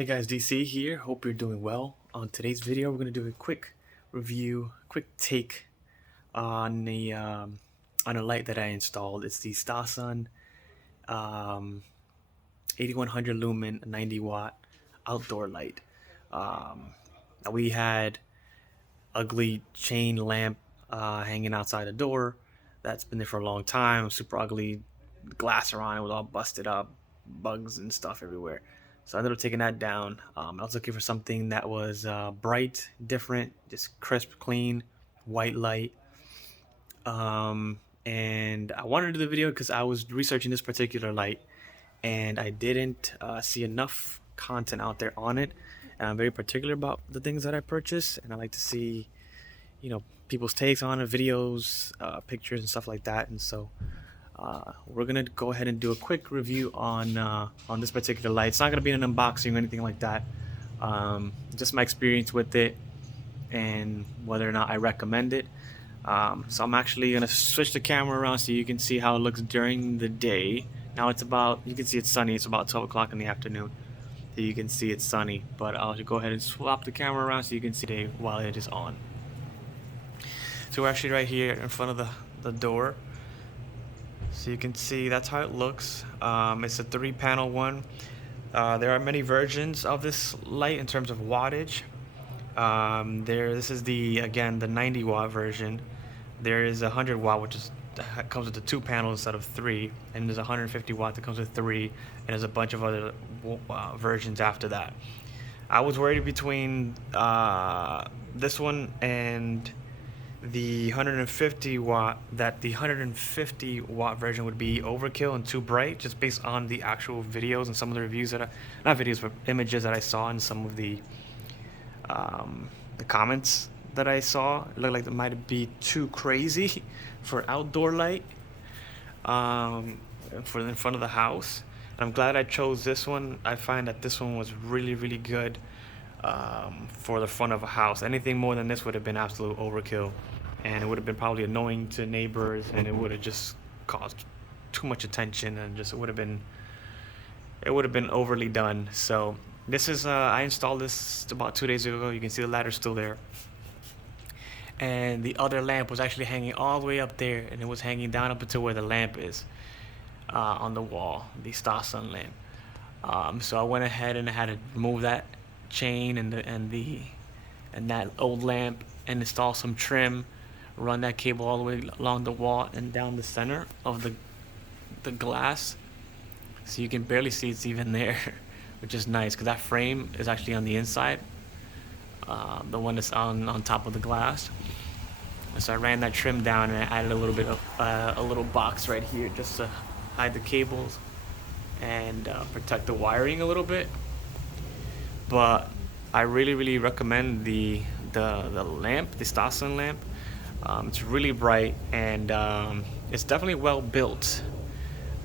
Hey guys, DC here. Hope you're doing well. On today's video, we're going to do a quick review, quick take on a light that I installed. It's the Stasun 8100 lumen 90 watt outdoor light. We had ugly chain lamp hanging outside the door that's been there for a long time. Super ugly, glass around it was all busted up, bugs and stuff everywhere. So I ended up taking that down. I was looking for something that was bright, different, just crisp, clean, white light. And I wanted to do the video because I was researching this particular light and I didn't see enough content out there on it. And I'm very particular about the things that I purchase, and I like to see, people's takes on it, videos, pictures, and stuff like that. And so we're gonna go ahead and do a quick review on this particular light. It's not gonna be an unboxing or anything like that. Just my experience with it and whether or not I recommend it. So I'm actually gonna switch the camera around so you can see how it looks during the day. Now you can see it's sunny. It's about 12 o'clock in the afternoon. So you can see it's sunny, but I'll go ahead and swap the camera around so you can see the day while it is on. So we're actually right here in front of the door. So you can see that's how it looks. It's a 3-panel one. There are many versions of this light in terms of wattage. This is the 90 watt version. There is a 100 watt, which comes with the 2 panels instead of 3, and there's a 150 watt that comes with 3, and there's a bunch of other versions after that. I was worried between this one and the 150 watt, that the 150 watt version would be overkill and too bright, just based on the actual videos and some of the reviews that not videos but images that I saw in some of the comments that I saw. It looked like it might be too crazy for outdoor light for in front of the house. And I'm glad I chose this one. I find that this one was really good for the front of a house. Anything more than this would have been absolute overkill, and it would have been probably annoying to neighbors, and it would have just caused too much attention, and just it would have been overly done. So this is I installed this about 2 days ago. You can see the ladder still there, and the other lamp was actually hanging all the way up there, and it was hanging down up until where the lamp is on the wall, the Stasun lamp. So I went ahead and I had to remove that chain and that old lamp and install some trim, run that cable all the way along the wall and down the center of the glass, so you can barely see it's even there, which is nice because that frame is actually on the inside, the one that's on top of the glass. So I ran that trim down and I added a little bit of a little box right here just to hide the cables and protect the wiring a little bit. But I really recommend the lamp, the Stasun lamp. It's really bright, and it's definitely well built.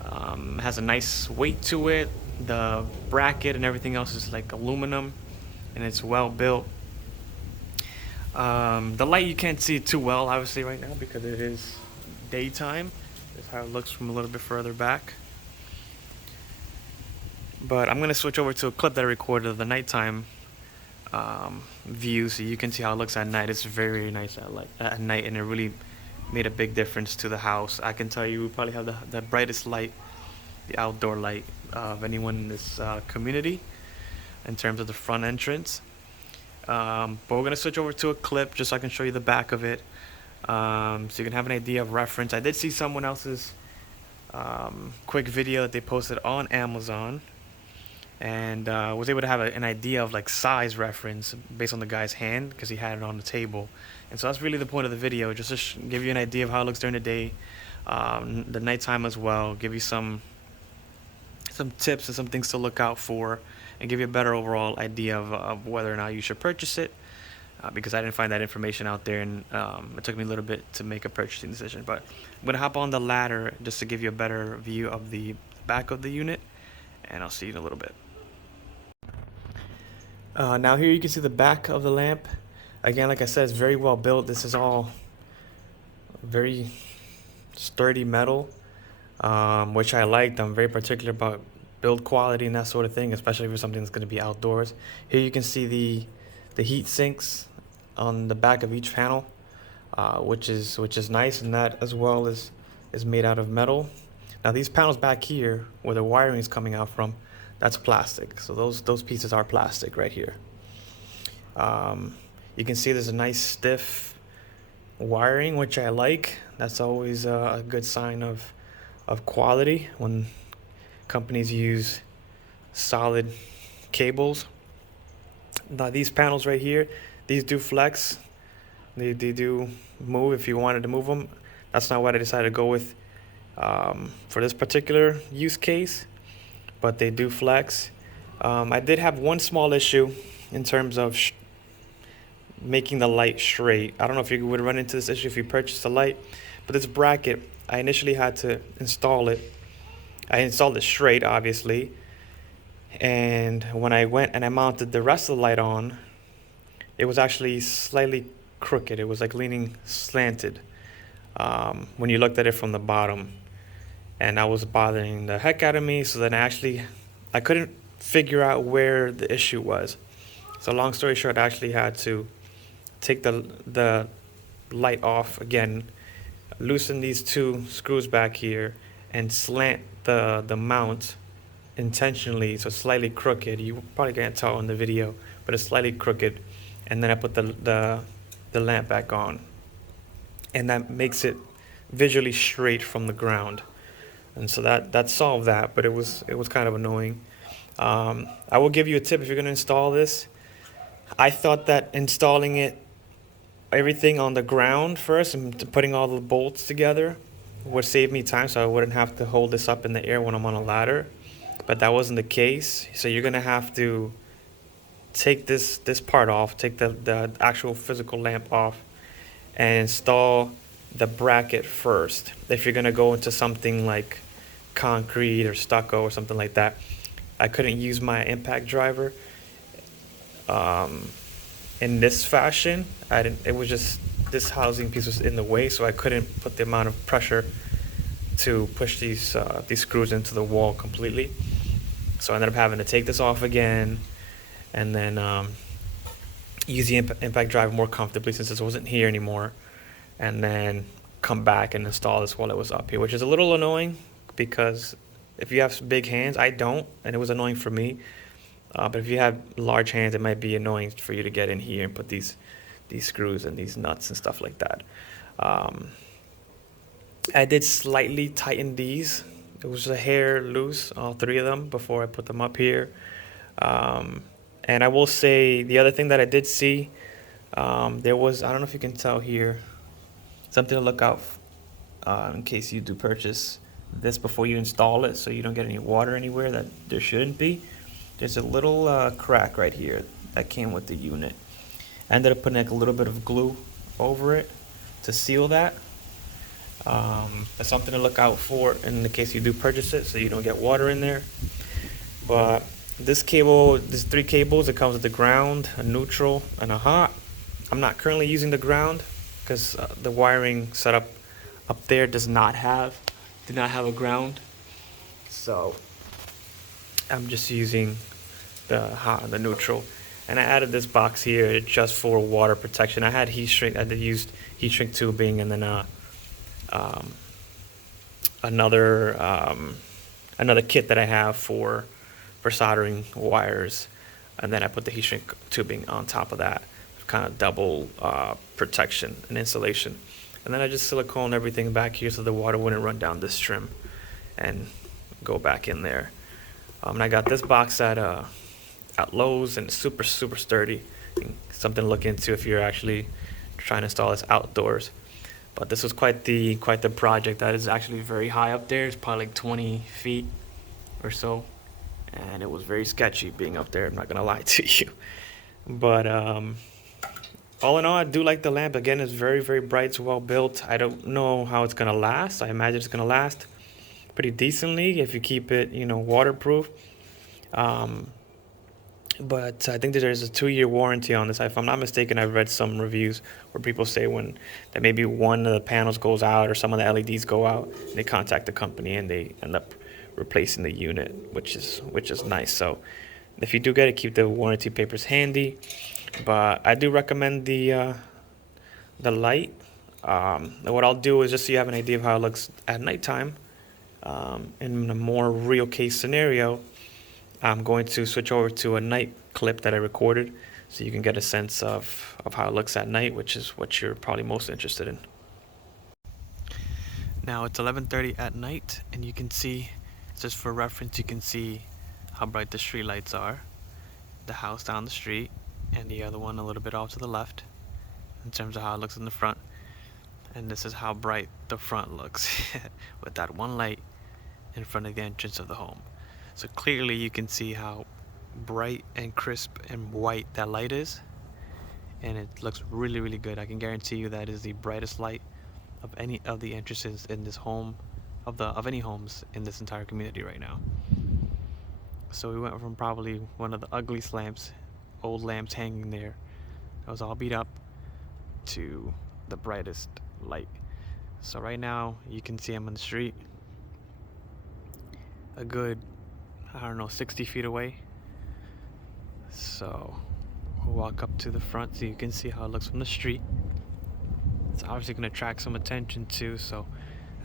It has a nice weight to it. The bracket and everything else is like aluminum, and it's well built. The light, you can't see it too well obviously right now because it is daytime. That's how it looks from a little bit further back. But I'm going to switch over to a clip that I recorded of the nighttime view, so you can see how it looks at night. It's very nice at night, and it really made a big difference to the house. I can tell you we probably have the brightest light, the outdoor light, of anyone in this community in terms of the front entrance. But we're going to switch over to a clip just so I can show you the back of it, so you can have an idea of reference. I did see someone else's quick video that they posted on Amazon, and was able to have an idea of like size reference based on the guy's hand because he had it on the table. And so that's really the point of the video, just to give you an idea of how it looks during the day, the nighttime as well, give you some tips and some things to look out for, and give you a better overall idea of whether or not you should purchase it, because I didn't find that information out there, and it took me a little bit to make a purchasing decision. But I'm gonna hop on the ladder just to give you a better view of the back of the unit, and I'll see you in a little bit. Now here you can see the back of the lamp. Again, like I said, it's very well built. This is all very sturdy metal, which I liked. I'm very particular about build quality and that sort of thing, especially for something that's going to be outdoors. Here you can see the heat sinks on the back of each panel, which is nice, and that as well is made out of metal. Now these panels back here, where the wiring is coming out from, that's plastic. So those pieces are plastic right here. You can see there's a nice stiff wiring, which I like. That's always a good sign of quality when companies use solid cables. Now these panels right here, these do flex. They do move if you wanted to move them. That's not what I decided to go with for this particular use case, but they do flex. I did have one small issue in terms of making the light straight. I don't know if you would run into this issue if you purchased a light, but this bracket, I initially had to install it. I installed it straight, obviously, and when I went and I mounted the rest of the light on, it was actually slightly crooked. It was like leaning slanted when you looked at it from the bottom, and that was bothering the heck out of me. So then I couldn't figure out where the issue was. So long story short, I actually had to take the light off again, loosen these two screws back here, and slant the mount intentionally, so it's slightly crooked. You probably can't tell in the video, but it's slightly crooked. And then I put the lamp back on, and that makes it visually straight from the ground. And so that solved that, but it was kind of annoying. I will give you a tip if you're going to install this. I thought that installing everything on the ground first and putting all the bolts together would save me time, so I wouldn't have to hold this up in the air when I'm on a ladder. But that wasn't the case. So you're gonna have to take this part off, take the actual physical lamp off, and install the bracket first. If you're gonna go into something like concrete or stucco or something like that, I couldn't use my impact driver in this fashion. It was just this housing piece was in the way, so I couldn't put the amount of pressure to push these screws into the wall completely. So I ended up having to take this off again, and then use the impact driver more comfortably since this wasn't here anymore, and then come back and install this while it was up here, which is a little annoying because if you have big hands, I don't, and it was annoying for me. But if you have large hands, it might be annoying for you to get in here and put these screws and these nuts and stuff like that. I did slightly tighten these. It was a hair loose, all three of them, before I put them up here. And I will say the other thing that I did see, there was, I don't know if you can tell here, something to look out in case you do purchase this before you install it, so you don't get any water anywhere that there shouldn't be. There's a little crack right here that came with the unit. I ended up putting like a little bit of glue over it to seal that. That's something to look out for in the case you do purchase it, so you don't get water in there. But this cable, there's 3 cables. It comes with the ground, a neutral, and a hot. I'm not currently using the ground because the wiring setup up there did not have a ground. So I'm just using the hot and the neutral. And I added this box here just for water protection. I had heat shrink. I did use heat shrink tubing, and then another kit that I have for soldering wires, and then I put the heat shrink tubing on top of that, kind of double protection and insulation. And then I just silicone everything back here so the water wouldn't run down this trim and go back in there. And I got this box at Lowe's, and it's super sturdy. Something to look into if you're actually trying to install this outdoors. But this was quite the project. That is actually very high up there. It's probably like 20 feet or so, and it was very sketchy being up there. I'm not gonna lie to you. But all in all, I do like the lamp. Again, it's very bright. It's well built. I don't know how it's gonna last. I imagine it's gonna last pretty decently if you keep it, waterproof. But I think that there's a 2-year warranty on this. If I'm not mistaken, I've read some reviews where people say that maybe one of the panels goes out or some of the LEDs go out, and they contact the company and they end up replacing the unit, which is nice. So if you do get it, keep the warranty papers handy. But I do recommend the light. And what I'll do is, just so you have an idea of how it looks at nighttime, in a more real case scenario, I'm going to switch over to a night clip that I recorded so you can get a sense of how it looks at night, which is what you're probably most interested in. Now it's 11:30 at night, and you can see, just for reference, you can see how bright the street lights are. The house down the street and the other one a little bit off to the left in terms of how it looks in the front. And this is how bright the front looks with that one light in front of the entrance of the home. So clearly you can see how bright and crisp and white that light is, and it looks really, really good. I can guarantee you that is the brightest light of any of the entrances in this home, of any homes in this entire community right now. So we went from probably one of the ugliest lamps, old lamps hanging there, that was all beat up, to the brightest light. So right now you can see I'm on the street, a good, I don't know, 60 feet away. So we'll walk up to the front so you can see how it looks from the street. It's obviously going to attract some attention too, so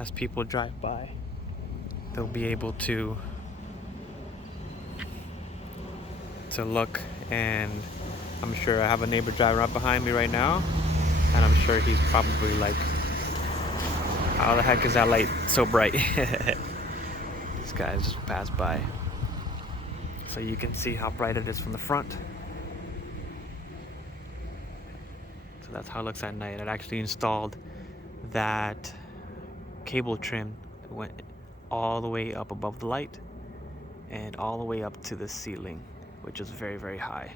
as people drive by, they'll be able to look. And I'm sure I have a neighbor driving right behind me right now, and I'm sure he's probably like, how the heck is that light so bright? These guys just passed by. So you can see how bright it is from the front. So that's how it looks at night. It actually installed that cable trim that went all the way up above the light and all the way up to the ceiling, which is very, very high.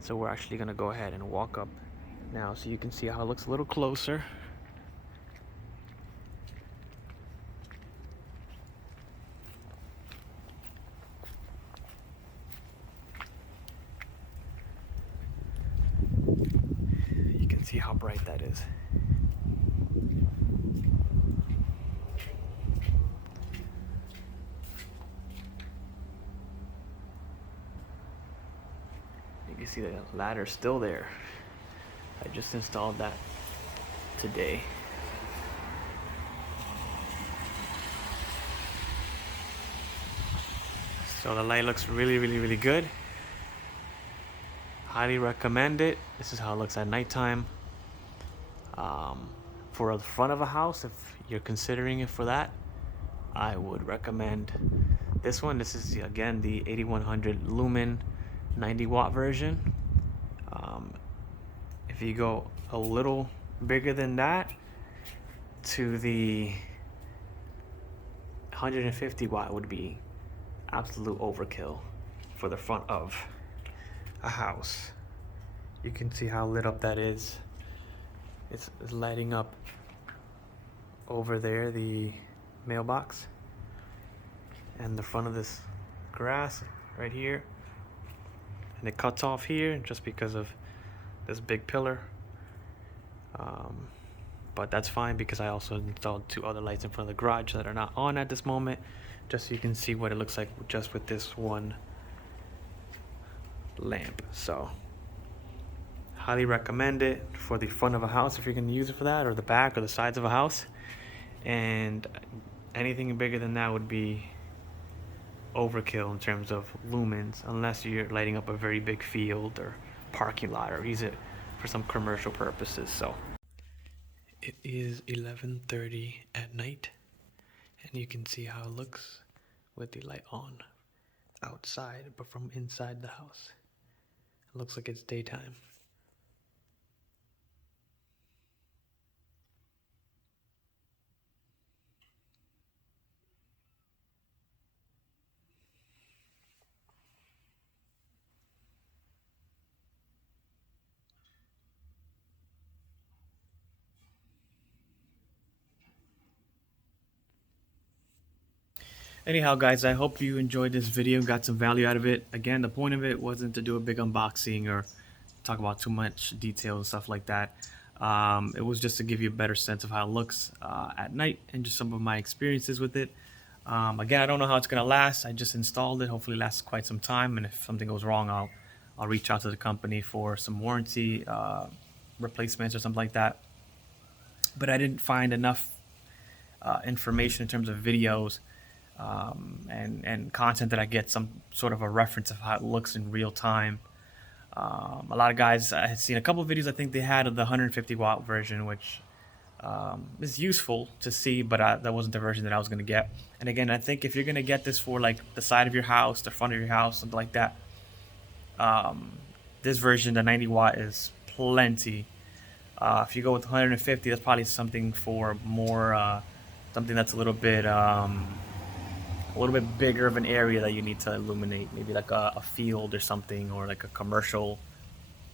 So we're actually gonna go ahead and walk up now so you can see how it looks a little closer. You can see how bright that is. You can see the ladder still there. I just installed that today. So the light looks really, really, really good. Highly recommend it. This is how it looks at nighttime. For the front of a house, if you're considering it for that, I would recommend this one. This is again the 8100 Lumen 90-watt version. If you go a little bigger than that to the 150 watt would be absolute overkill for the front of a house. You can see how lit up that is. It's lighting up over there, the mailbox, and the front of this grass right here, and it cuts off here just because of this big pillar, but that's fine because I also installed two other lights in front of the garage that are not on at this moment, just so you can see what it looks like just with this one lamp. So highly recommend it for the front of a house if you're going to use it for that, or the back or the sides of a house. And anything bigger than that would be overkill in terms of lumens, unless you're lighting up a very big field or parking lot, or use it for some commercial purposes. So it is 11:30 at night, and you can see how it looks with the light on outside, but from inside the house it looks like it's daytime. Anyhow, guys, I hope you enjoyed this video, got some value out of it. Again, the point of it wasn't to do a big unboxing or talk about too much detail and stuff like that. It was just to give you a better sense of how it looks at night and just some of my experiences with it. Again, I don't know how it's gonna last. I just installed it. Hopefully, it lasts quite some time. And if something goes wrong, I'll reach out to the company for some warranty replacements or something like that. But I didn't find enough information in terms of videos and content that I get some sort of a reference of how it looks in real time. A lot of guys, I had seen a couple of videos. I think they had of the 150 watt version, which is useful to see, but that wasn't the version that I was going to get. And again, I think if you're going to get this for like the side of your house, the front of your house, something like that, this version, the 90 watt, is plenty. If you go with 150, that's probably something for more, something that's a little bit bigger of an area that you need to illuminate, maybe like a field or something, or like a commercial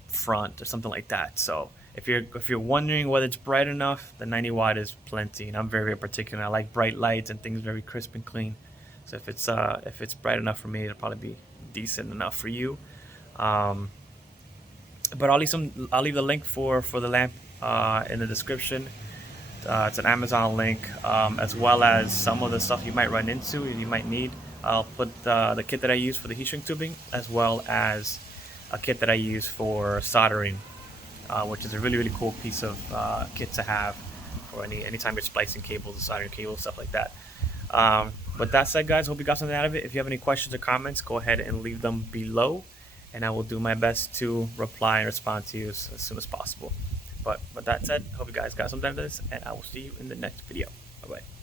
front or something like that. So if you're wondering whether it's bright enough, the 90 watt is plenty. And I'm very particular. I like bright lights and things very crisp and clean. So if it's bright enough for me, it'll probably be decent enough for you. But I'll leave the link for the lamp in the description. It's an Amazon link, as well as some of the stuff you might run into, you might need. I'll put the kit that I use for the heat shrink tubing, as well as a kit that I use for soldering, which is a really cool piece of kit to have for anytime you're splicing cables, soldering cables, stuff like that. But that said, guys, hope you got something out of it. If you have any questions or comments, go ahead and leave them below, and I will do my best to reply and respond to you as soon as possible. But that said, hope you guys got something out of this, and I will see you in the next video. Bye bye.